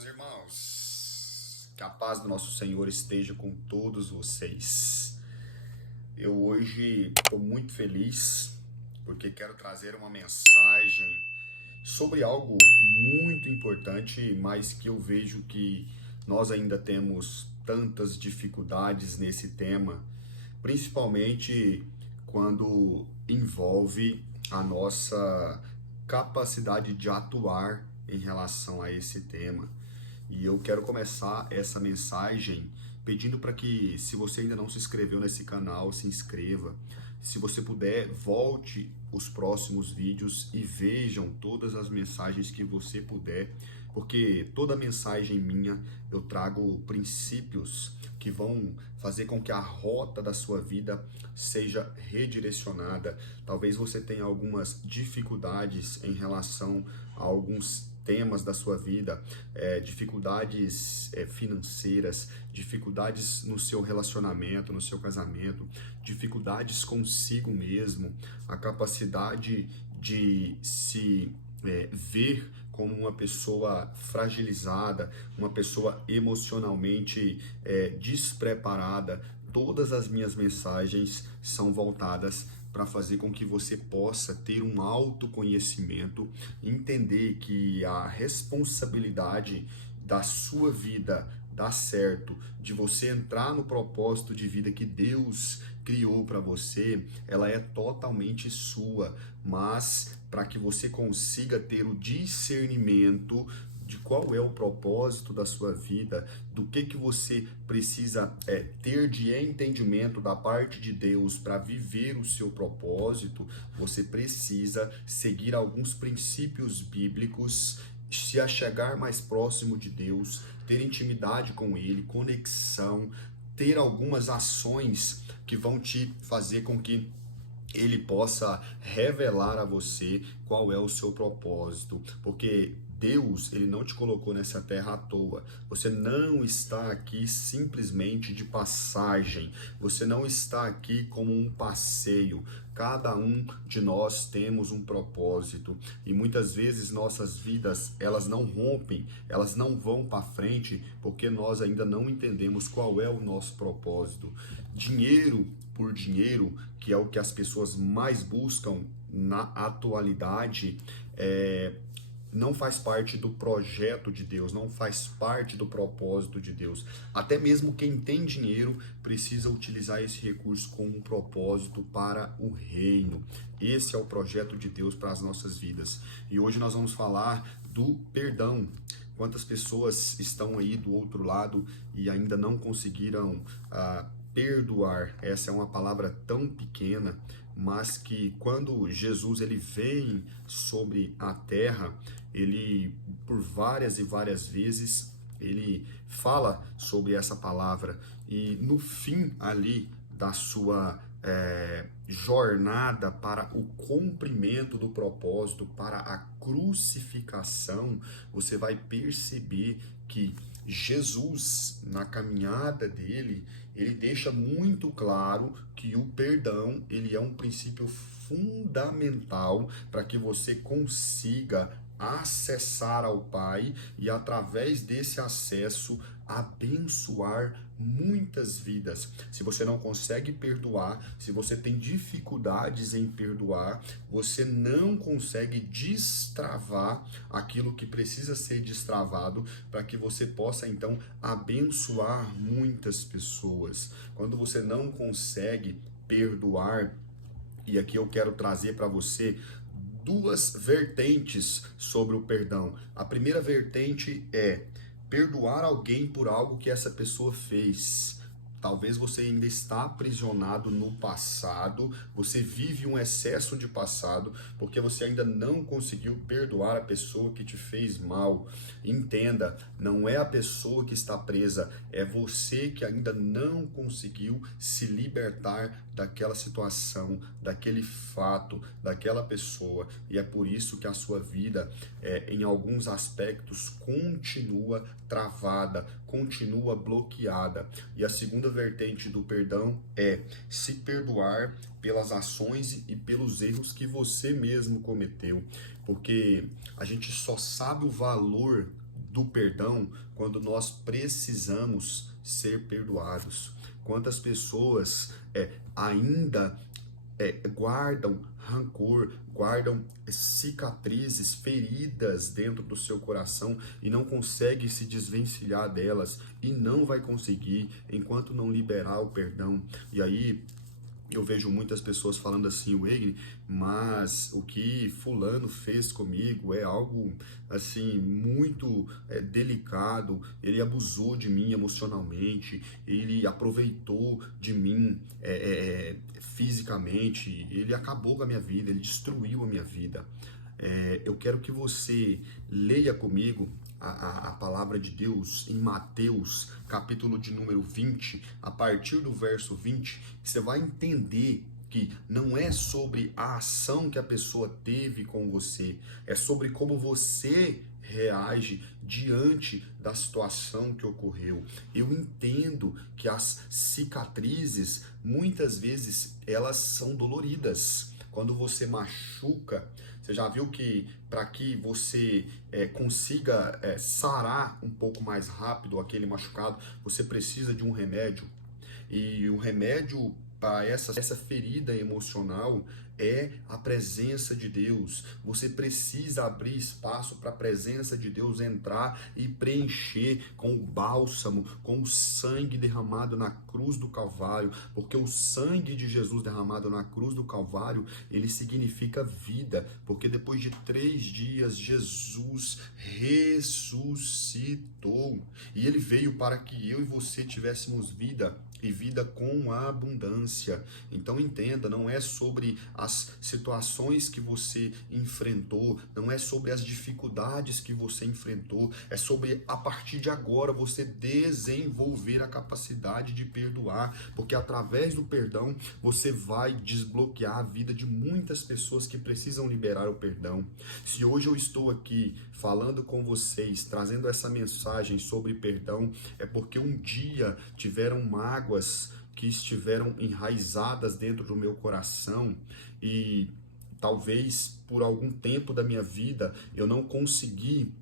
meus irmãos, que a paz do nosso Senhor esteja com todos vocês. Eu hoje estou muito feliz porque quero trazer uma mensagem sobre algo muito importante, mas que eu vejo que nós ainda temos tantas dificuldades nesse tema, principalmente quando envolve a nossa capacidade de atuar em relação a esse tema. E eu quero começar essa mensagem pedindo para que, se você ainda não se inscreveu nesse canal, se inscreva. Se você puder, volte os próximos vídeos e vejam todas as mensagens que você puder, porque toda mensagem minha eu trago princípios que vão fazer com que a rota da sua vida seja redirecionada. Talvez você tenha algumas dificuldades em relação a alguns temas da sua vida, dificuldades financeiras, dificuldades no seu relacionamento, no seu casamento, dificuldades consigo mesmo, a capacidade de se ver como uma pessoa fragilizada, uma pessoa emocionalmente despreparada. Todas as minhas mensagens são voltadas para fazer com que você possa ter um autoconhecimento, entender que a responsabilidade da sua vida dar certo, de você entrar no propósito de vida que Deus criou para você, ela é totalmente sua, mas para que você consiga ter o discernimento de qual é o propósito da sua vida, do que você precisa ter de entendimento da parte de Deus para viver o seu propósito, você precisa seguir alguns princípios bíblicos, se achegar mais próximo de Deus, ter intimidade com Ele, conexão, ter algumas ações que vão te fazer com que Ele possa revelar a você qual é o seu propósito, porque Deus, ele não te colocou nessa terra à toa. Você não está aqui simplesmente de passagem. Você não está aqui como um passeio. Cada um de nós temos um propósito e muitas vezes nossas vidas, elas não rompem, elas não vão para frente porque nós ainda não entendemos qual é o nosso propósito. Dinheiro por dinheiro, que é o que as pessoas mais buscam na atualidade, não faz parte do projeto de Deus, não faz parte do propósito de Deus. Até mesmo quem tem dinheiro precisa utilizar esse recurso com um propósito para o reino. Esse é o projeto de Deus para as nossas vidas. E hoje nós vamos falar do perdão. Quantas pessoas estão aí do outro lado e ainda não conseguiram perdoar? Essa é uma palavra tão pequena, mas que quando Jesus ele vem sobre a terra, ele por várias e várias vezes ele fala sobre essa palavra e no fim ali da sua jornada para o cumprimento do propósito, para a crucificação, você vai perceber que Jesus, na caminhada dele, ele deixa muito claro que o perdão, ele é um princípio fundamental para que você consiga acessar ao Pai e através desse acesso abençoar muitas vidas. Se você não consegue perdoar, se você tem dificuldades em perdoar, você não consegue destravar aquilo que precisa ser destravado para que você possa então abençoar muitas pessoas. Quando você não consegue perdoar, e aqui eu quero trazer para você duas vertentes sobre o perdão. A primeira vertente é perdoar alguém por algo que essa pessoa fez. Talvez você ainda está aprisionado no passado, você vive um excesso de passado, porque você ainda não conseguiu perdoar a pessoa que te fez mal. Entenda, não é a pessoa que está presa, é você que ainda não conseguiu se libertar daquela situação, daquele fato, daquela pessoa. E é por isso que a sua vida, em alguns aspectos, continua travada, continua bloqueada. E a segunda vertente do perdão é se perdoar pelas ações e pelos erros que você mesmo cometeu, porque a gente só sabe o valor do perdão quando nós precisamos ser perdoados. Quantas pessoas ainda guardam rancor, guardam cicatrizes, feridas dentro do seu coração e não consegue se desvencilhar delas e não vai conseguir enquanto não liberar o perdão. E aí eu vejo muitas pessoas falando assim, Wegner, mas o que fulano fez comigo é algo assim muito delicado, ele abusou de mim emocionalmente, ele aproveitou de mim fisicamente, ele acabou com a minha vida, ele destruiu a minha vida. Eu quero que você leia comigo a palavra de Deus em Mateus, capítulo de número 20, a partir do verso 20, você vai entender que não é sobre a ação que a pessoa teve com você, é sobre como você reage diante da situação que ocorreu. Eu entendo que as cicatrizes, muitas vezes, elas são doloridas. Quando você machuca, você já viu que para que você consiga sarar um pouco mais rápido aquele machucado, você precisa de um remédio. E o remédio para essa ferida emocional é a presença de Deus. Você precisa abrir espaço para a presença de Deus entrar e preencher com o bálsamo, com o sangue derramado na cruz do Calvário, porque o sangue de Jesus derramado na cruz do Calvário, ele significa vida, porque depois de 3 dias Jesus ressuscitou e ele veio para que eu e você tivéssemos vida e vida com abundância. Então entenda, não é sobre as situações que você enfrentou, não é sobre as dificuldades que você enfrentou, é sobre a partir de agora você desenvolver a capacidade de perdoar, porque através do perdão você vai desbloquear a vida de muitas pessoas que precisam liberar o perdão. Se hoje eu estou aqui falando com vocês, trazendo essa mensagem sobre perdão, é porque um dia tiveram mágoas que estiveram enraizadas dentro do meu coração e talvez por algum tempo da minha vida eu não consegui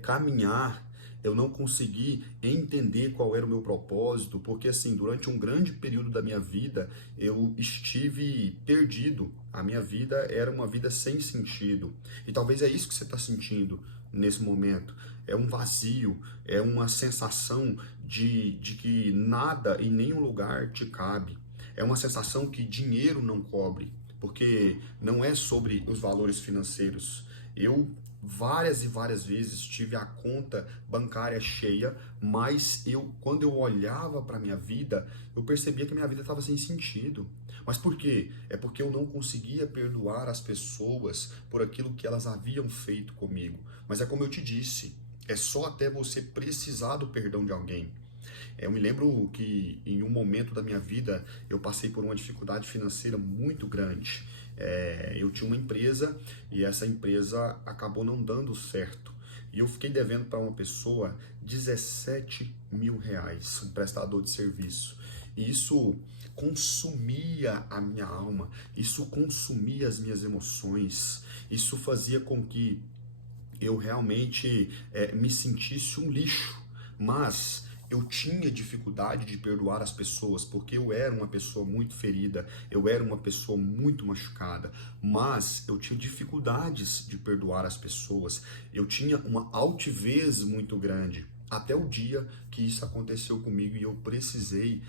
caminhar, eu não consegui entender qual era o meu propósito, porque assim, durante um grande período da minha vida, eu estive perdido. A minha vida era uma vida sem sentido. E talvez é isso que você está sentindo nesse momento. É um vazio, é uma sensação de que nada em nenhum lugar te cabe. É uma sensação que dinheiro não cobre, porque não é sobre os valores financeiros. Eu várias e várias vezes tive a conta bancária cheia, mas quando eu olhava para minha vida, eu percebia que minha vida estava sem sentido. Mas por quê? É porque eu não conseguia perdoar as pessoas por aquilo que elas haviam feito comigo. Mas é como eu te disse, é só até você precisar do perdão de alguém. Eu me lembro que em um momento da minha vida eu passei por uma dificuldade financeira muito grande. Eu tinha uma empresa e essa empresa acabou não dando certo. E eu fiquei devendo para uma pessoa 17 mil reais, um prestador de serviço. E isso consumia a minha alma, isso consumia as minhas emoções, isso fazia com que eu realmente me sentisse um lixo. Mas eu tinha dificuldade de perdoar as pessoas, porque eu era uma pessoa muito ferida, eu era uma pessoa muito machucada, mas eu tinha dificuldades de perdoar as pessoas, eu tinha uma altivez muito grande, até o dia que isso aconteceu comigo e eu precisei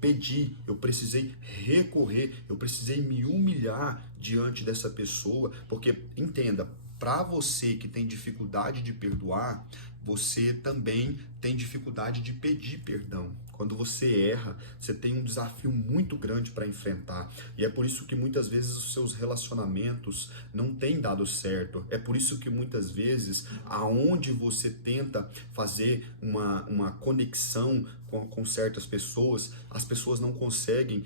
pedir, eu precisei recorrer, eu precisei me humilhar diante dessa pessoa, porque entenda, para você que tem dificuldade de perdoar, você também tem dificuldade de pedir perdão. Quando você erra, você tem um desafio muito grande para enfrentar. E é por isso que muitas vezes os seus relacionamentos não têm dado certo. É por isso que muitas vezes, aonde você tenta fazer uma conexão com certas pessoas, as pessoas não conseguem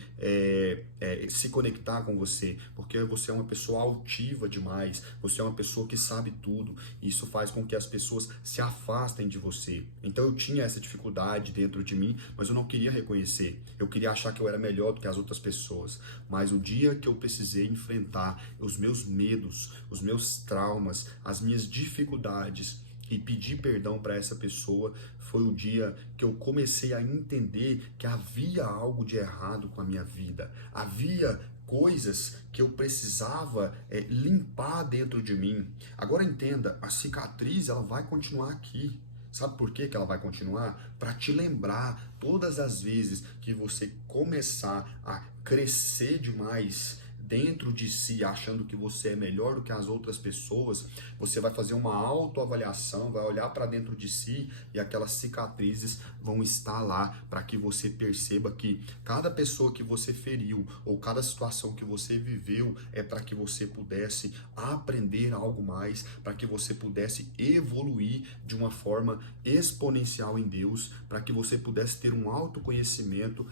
se conectar com você, porque você é uma pessoa altiva demais, você é uma pessoa que sabe tudo, e isso faz com que as pessoas se afastem de você. Então eu tinha essa dificuldade dentro de mim, mas eu não queria reconhecer, eu queria achar que eu era melhor do que as outras pessoas, mas o dia que eu precisei enfrentar os meus medos, os meus traumas, as minhas dificuldades, e pedir perdão para essa pessoa, foi o dia que eu comecei a entender que havia algo de errado com a minha vida. Havia coisas que eu precisava limpar dentro de mim. Agora entenda, a cicatriz ela vai continuar aqui. Sabe por que ela vai continuar? Para te lembrar todas as vezes que você começar a crescer demais dentro de si, achando que você é melhor do que as outras pessoas, você vai fazer uma autoavaliação, vai olhar para dentro de si e aquelas cicatrizes vão estar lá para que você perceba que cada pessoa que você feriu ou cada situação que você viveu é para que você pudesse aprender algo mais, para que você pudesse evoluir de uma forma exponencial em Deus, para que você pudesse ter um autoconhecimento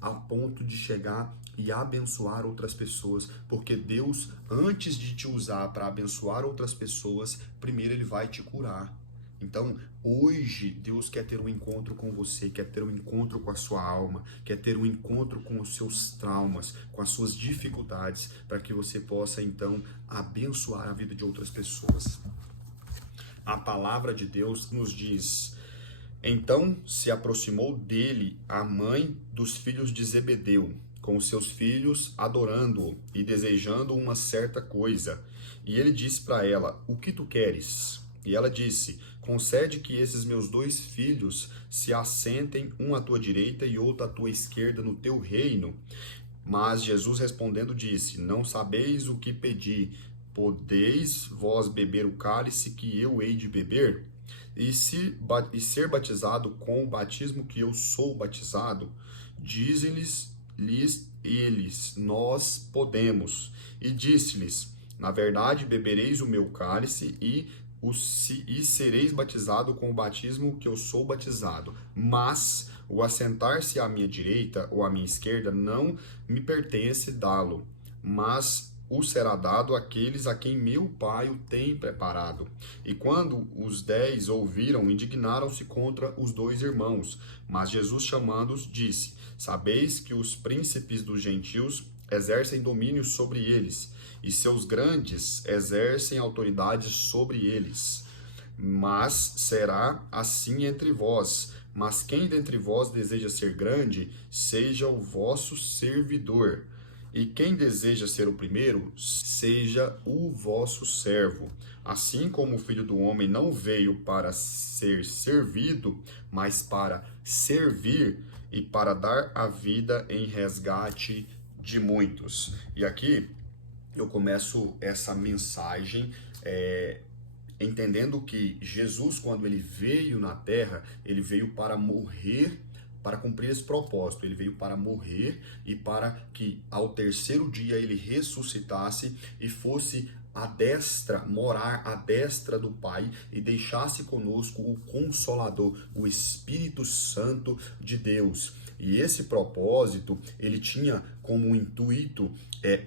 a ponto de chegar e abençoar outras pessoas, porque Deus, antes de te usar para abençoar outras pessoas, primeiro Ele vai te curar. Então, hoje, Deus quer ter um encontro com você, quer ter um encontro com a sua alma, quer ter um encontro com os seus traumas, com as suas dificuldades, para que você possa, então, abençoar a vida de outras pessoas. A palavra de Deus nos diz: então se aproximou dele a mãe dos filhos de Zebedeu, com os seus filhos, adorando-o e desejando uma certa coisa. E ele disse para ela: o que tu queres? E ela disse: concede que esses meus 2 filhos se assentem, um à tua direita e outro à tua esquerda no teu reino. Mas Jesus respondendo disse: não sabeis o que pedi. Podeis vós beber o cálice que eu hei de beber? E ser batizado com o batismo que eu sou batizado? Dizem-lhes eles: nós podemos. E disse-lhes: na verdade bebereis o meu cálice e sereis batizado com o batismo que eu sou batizado. Mas o assentar-se à minha direita ou à minha esquerda não me pertence dá-lo, mas o será dado àqueles a quem meu Pai o tem preparado. E quando os 10 ouviram, indignaram-se contra os 2 irmãos. Mas Jesus, chamando-os, disse: sabeis que os príncipes dos gentios exercem domínio sobre eles, e seus grandes exercem autoridade sobre eles. Mas será assim entre vós. Mas quem dentre vós deseja ser grande, seja o vosso servidor. E quem deseja ser o primeiro, seja o vosso servo. Assim como o Filho do Homem não veio para ser servido, mas para servir e para dar a vida em resgate de muitos. E aqui eu começo essa mensagem entendendo que Jesus, quando ele veio na Terra, ele veio para morrer, para cumprir esse propósito. Ele veio para morrer e para que ao terceiro dia ele ressuscitasse e fosse à destra, morar à destra do Pai e deixasse conosco o Consolador, o Espírito Santo de Deus. E esse propósito, ele tinha como intuito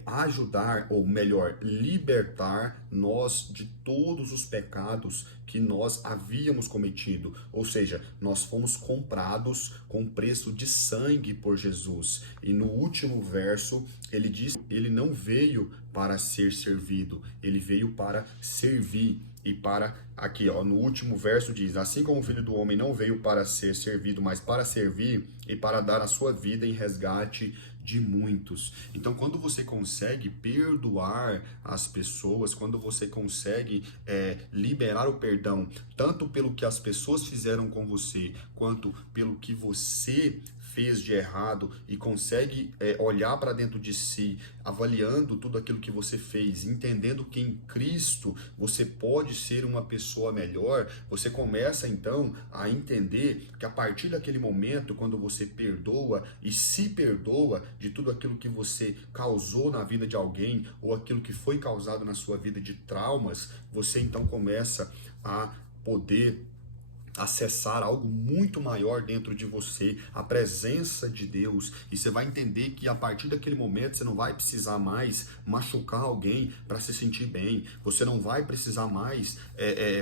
ajudar, ou melhor, libertar nós de todos os pecados que nós havíamos cometido. Ou seja, nós fomos comprados com preço de sangue por Jesus. E no último verso, ele diz: ele não veio para ser servido, ele veio para servir. E para, aqui ó, no último verso diz: assim como o Filho do Homem não veio para ser servido, mas para servir e para dar a sua vida em resgate de muitos. Então, quando você consegue perdoar as pessoas, quando você consegue liberar o perdão, tanto pelo que as pessoas fizeram com você, quanto pelo que você fez de errado, e consegue olhar para dentro de si, avaliando tudo aquilo que você fez, entendendo que em Cristo você pode ser uma pessoa melhor, você começa então a entender que a partir daquele momento, quando você perdoa e se perdoa de tudo aquilo que você causou na vida de alguém, ou aquilo que foi causado na sua vida de traumas, você então começa a poder acessar algo muito maior dentro de você, a presença de Deus, e você vai entender que a partir daquele momento você não vai precisar mais machucar alguém para se sentir bem, você não vai precisar mais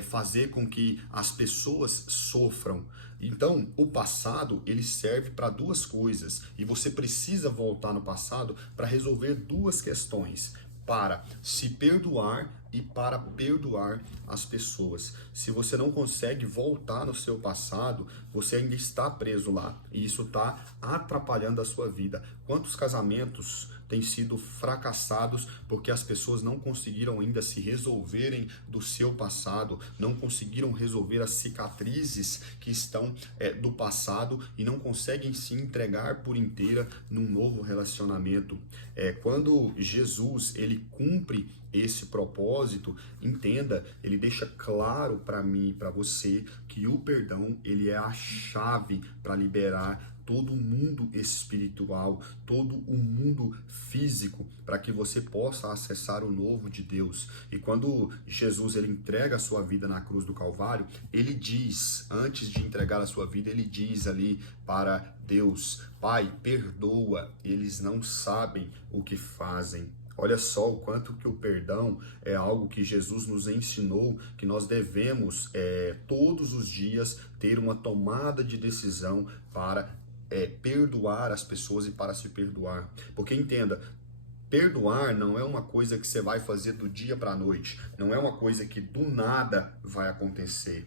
fazer com que as pessoas sofram. Então, o passado, ele serve para 2 coisas, e você precisa voltar no passado para resolver 2 questões: para se perdoar e para perdoar as pessoas. Se você não consegue voltar no seu passado, você ainda está preso lá e isso está atrapalhando a sua vida. Quantos casamentos têm sido fracassados porque as pessoas não conseguiram ainda se resolverem do seu passado, não conseguiram resolver as cicatrizes que estão do passado e não conseguem se entregar por inteira num novo relacionamento. Quando Jesus ele cumpre esse propósito, entenda, ele deixa claro para mim e para você que o perdão ele é a chave para liberar todo o mundo espiritual, todo o mundo físico, para que você possa acessar o novo de Deus. E quando Jesus ele entrega a sua vida na cruz do Calvário, ele diz, antes de entregar a sua vida, ele diz ali para Deus: Pai, perdoa, eles não sabem o que fazem. Olha só o quanto que o perdão é algo que Jesus nos ensinou, que nós devemos todos os dias ter uma tomada de decisão para perdoar as pessoas e para se perdoar. Porque entenda, perdoar não é uma coisa que você vai fazer do dia para a noite, não é uma coisa que do nada vai acontecer.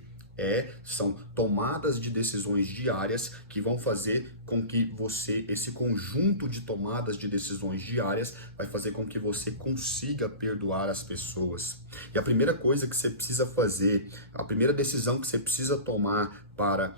São tomadas de decisões diárias que vão fazer com que você, esse conjunto de tomadas de decisões diárias, vai fazer com que você consiga perdoar as pessoas. E a primeira coisa que você precisa fazer, a primeira decisão que você precisa tomar para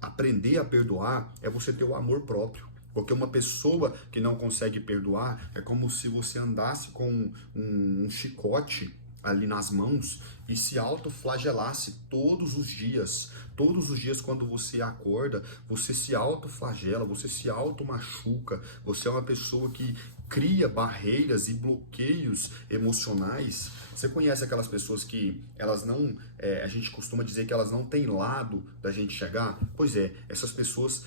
aprender a perdoar é você ter o amor próprio. Porque uma pessoa que não consegue perdoar é como se você andasse com um chicote ali nas mãos e se autoflagelasse todos os dias. Todos os dias quando você acorda, você se autoflagela, você se automachuca. Você é uma pessoa que cria barreiras e bloqueios emocionais. Você conhece aquelas pessoas que elas não, a gente costuma dizer que elas não têm lado da gente chegar? Pois é, essas pessoas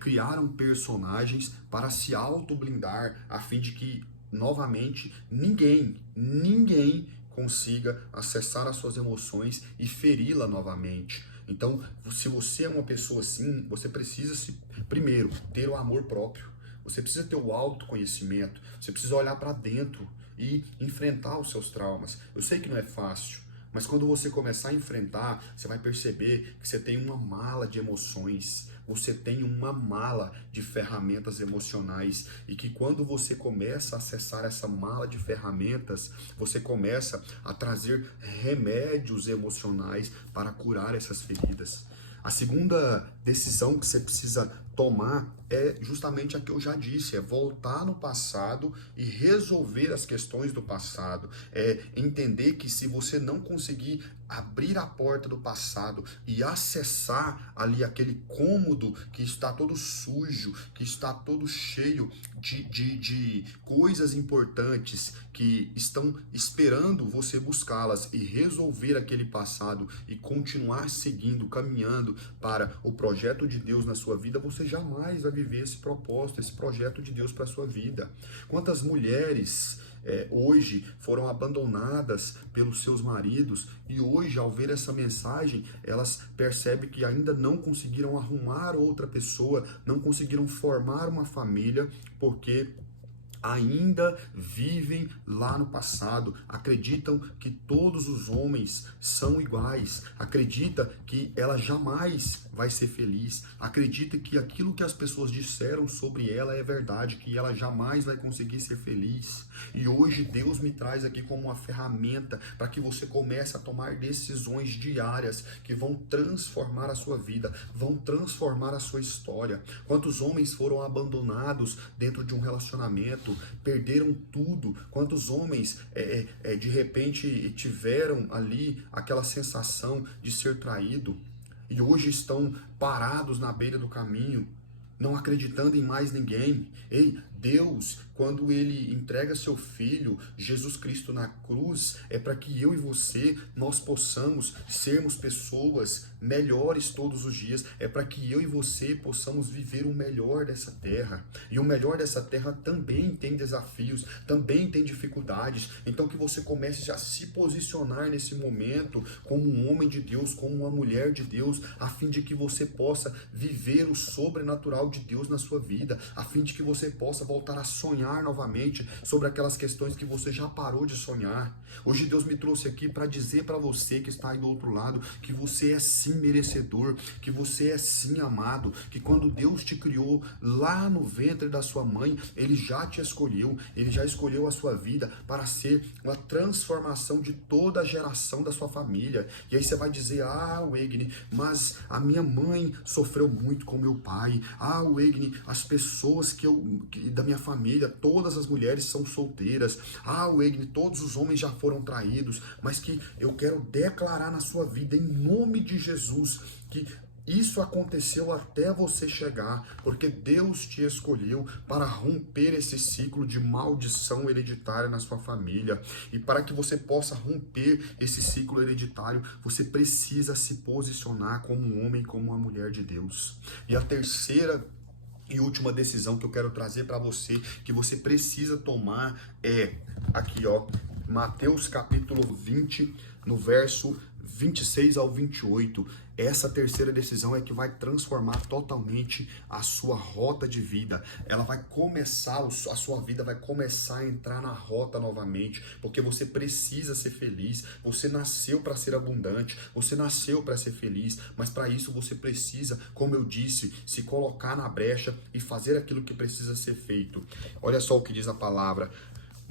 criaram personagens para se auto-blindar a fim de que, novamente, ninguém consiga acessar as suas emoções e feri-la novamente. Então, se você é uma pessoa assim, você precisa primeiro ter o amor próprio. Você precisa ter o autoconhecimento, você precisa olhar para dentro e enfrentar os seus traumas. Eu sei que não é fácil, mas quando você começar a enfrentar, você vai perceber que você tem uma mala de emoções, você tem uma mala de ferramentas emocionais e que quando você começa a acessar essa mala de ferramentas, você começa a trazer remédios emocionais para curar essas feridas. A segunda decisão que você precisa tomar é justamente a que eu já disse, é voltar no passado e resolver as questões do passado, é entender que se você não conseguir abrir a porta do passado e acessar ali aquele cômodo que está todo sujo, que está todo cheio de coisas importantes que estão esperando você buscá-las e resolver aquele passado e continuar seguindo, caminhando para o projeto de Deus na sua vida, você jamais vai viver esse propósito, esse projeto de Deus para a sua vida. Quantas mulheres hoje foram abandonadas pelos seus maridos e hoje, ao ver essa mensagem, elas percebem que ainda não conseguiram arrumar outra pessoa, não conseguiram formar uma família, porque ainda vivem lá no passado, acreditam que todos os homens são iguais, acredita que ela jamais vai ser feliz, acredita que aquilo que as pessoas disseram sobre ela é verdade, que ela jamais vai conseguir ser feliz. E hoje Deus me traz aqui como uma ferramenta para que você comece a tomar decisões diárias que vão transformar a sua vida, vão transformar a sua história. Quantos homens foram abandonados dentro de um relacionamento, perderam tudo? Quantos homens de repente tiveram ali aquela sensação de ser traído e hoje estão parados na beira do caminho, não acreditando em mais ninguém? Ei, Deus, quando Ele entrega seu Filho, Jesus Cristo, na cruz, é para que eu e você, nós possamos sermos pessoas melhores todos os dias, é para que eu e você possamos viver o melhor dessa terra. E o melhor dessa terra também tem desafios, também tem dificuldades. Então que você comece a se posicionar nesse momento como um homem de Deus, como uma mulher de Deus, a fim de que você possa viver o sobrenatural de Deus na sua vida, a fim de que você possa voltar a sonhar novamente sobre aquelas questões que você já parou de sonhar. Hoje Deus me trouxe aqui para dizer para você que está aí do outro lado que você é sim merecedor, que você é sim amado, que quando Deus te criou lá no ventre da sua mãe, Ele já te escolheu, Ele já escolheu a sua vida para ser uma transformação de toda a geração da sua família. E aí você vai dizer, Wegner, mas a minha mãe sofreu muito com meu pai. Wegner, as pessoas da minha família, todas as mulheres são solteiras. Wegner, todos os homens já foram traídos. Mas que eu quero declarar na sua vida, em nome de Jesus, que isso aconteceu até você chegar, porque Deus te escolheu para romper esse ciclo de maldição hereditária na sua família. E para que você possa romper esse ciclo hereditário, você precisa se posicionar como um homem, como uma mulher de Deus. E a terceira e última decisão que eu quero trazer para você, que você precisa tomar, é aqui, Mateus capítulo 20, no verso 26 ao 28. Essa terceira decisão é que vai transformar totalmente a sua rota de vida. Ela vai começar, a sua vida vai começar a entrar na rota novamente, porque você precisa ser feliz. Você nasceu para ser abundante, você nasceu para ser feliz, mas para isso você precisa, como eu disse, se colocar na brecha e fazer aquilo que precisa ser feito. Olha só o que diz a palavra.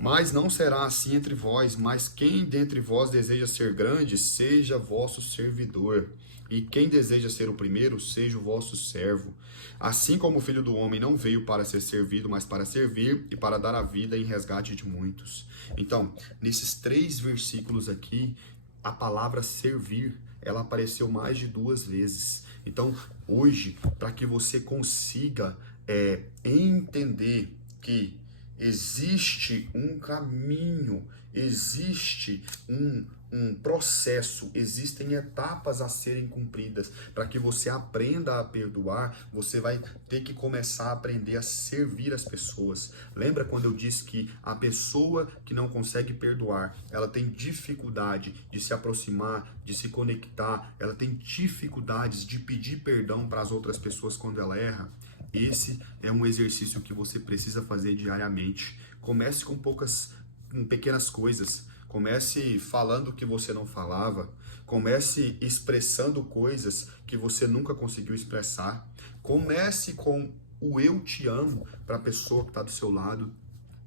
Mas não será assim entre vós, mas quem dentre vós deseja ser grande, seja vosso servidor. E quem deseja ser o primeiro, seja o vosso servo. Assim como o Filho do Homem não veio para ser servido, mas para servir e para dar a vida em resgate de muitos. Então, nesses 3 versículos aqui, a palavra servir, ela apareceu mais de 2 vezes. Então, hoje, para que você consiga entender que existe um caminho, existe um processo, existem etapas a serem cumpridas. Para que você aprenda a perdoar, você vai ter que começar a aprender a servir as pessoas. Lembra quando eu disse que a pessoa que não consegue perdoar, ela tem dificuldade de se aproximar, de se conectar, ela tem dificuldades de pedir perdão para as outras pessoas quando ela erra? Esse é um exercício que você precisa fazer diariamente. Comece com pequenas coisas. Comece falando o que você não falava. Comece expressando coisas que você nunca conseguiu expressar. Comece com o eu te amo para a pessoa que está do seu lado.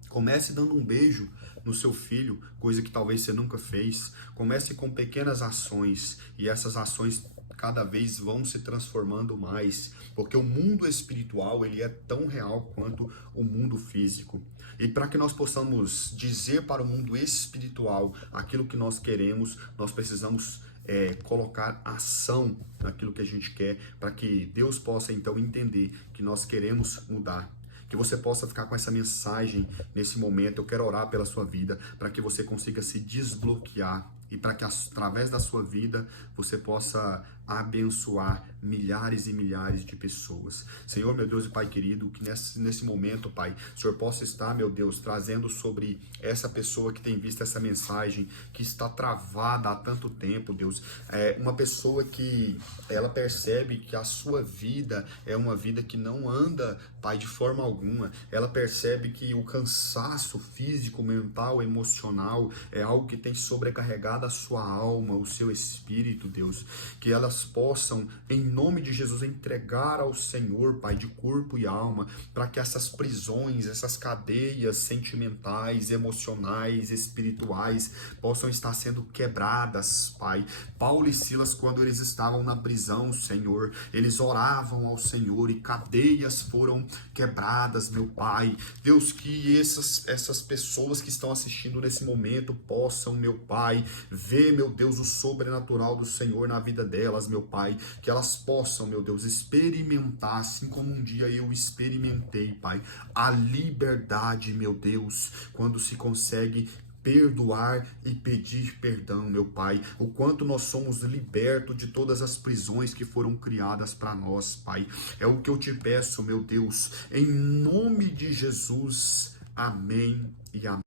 Comece dando um beijo no seu filho, coisa que talvez você nunca fez. Comece com pequenas ações, e essas ações cada vez vão se transformando mais, porque o mundo espiritual, ele é tão real quanto o mundo físico. E para que nós possamos dizer para o mundo espiritual aquilo que nós queremos, nós precisamos colocar ação naquilo que a gente quer, para que Deus possa então entender que nós queremos mudar. Que você possa ficar com essa mensagem nesse momento. Eu quero orar pela sua vida, para que você consiga se desbloquear e para que através da sua vida você possa abençoar milhares e milhares de pessoas. Senhor, meu Deus e Pai querido, que nesse momento, Pai, o Senhor possa estar, meu Deus, trazendo sobre essa pessoa que tem visto essa mensagem, que está travada há tanto tempo, Deus, uma pessoa que ela percebe que a sua vida é uma vida que não anda, Pai, de forma alguma. Ela percebe que o cansaço físico, mental, emocional é algo que tem sobrecarregado a sua alma, o seu espírito, Deus, que elas possam, em nome de Jesus, entregar ao Senhor, Pai, de corpo e alma, para que essas prisões, essas cadeias sentimentais, emocionais, espirituais, possam estar sendo quebradas, Pai. Paulo e Silas, quando eles estavam na prisão, Senhor, eles oravam ao Senhor e cadeias foram quebradas, meu Pai. Deus, que essas pessoas que estão assistindo nesse momento possam, meu Pai, ver, meu Deus, o sobrenatural do Senhor na vida delas, meu Pai, que elas possam, meu Deus, experimentar, assim como um dia eu experimentei, Pai, a liberdade, meu Deus, quando se consegue perdoar e pedir perdão, meu Pai, o quanto nós somos libertos de todas as prisões que foram criadas para nós, Pai. É o que eu te peço, meu Deus, em nome de Jesus. Amém e amém.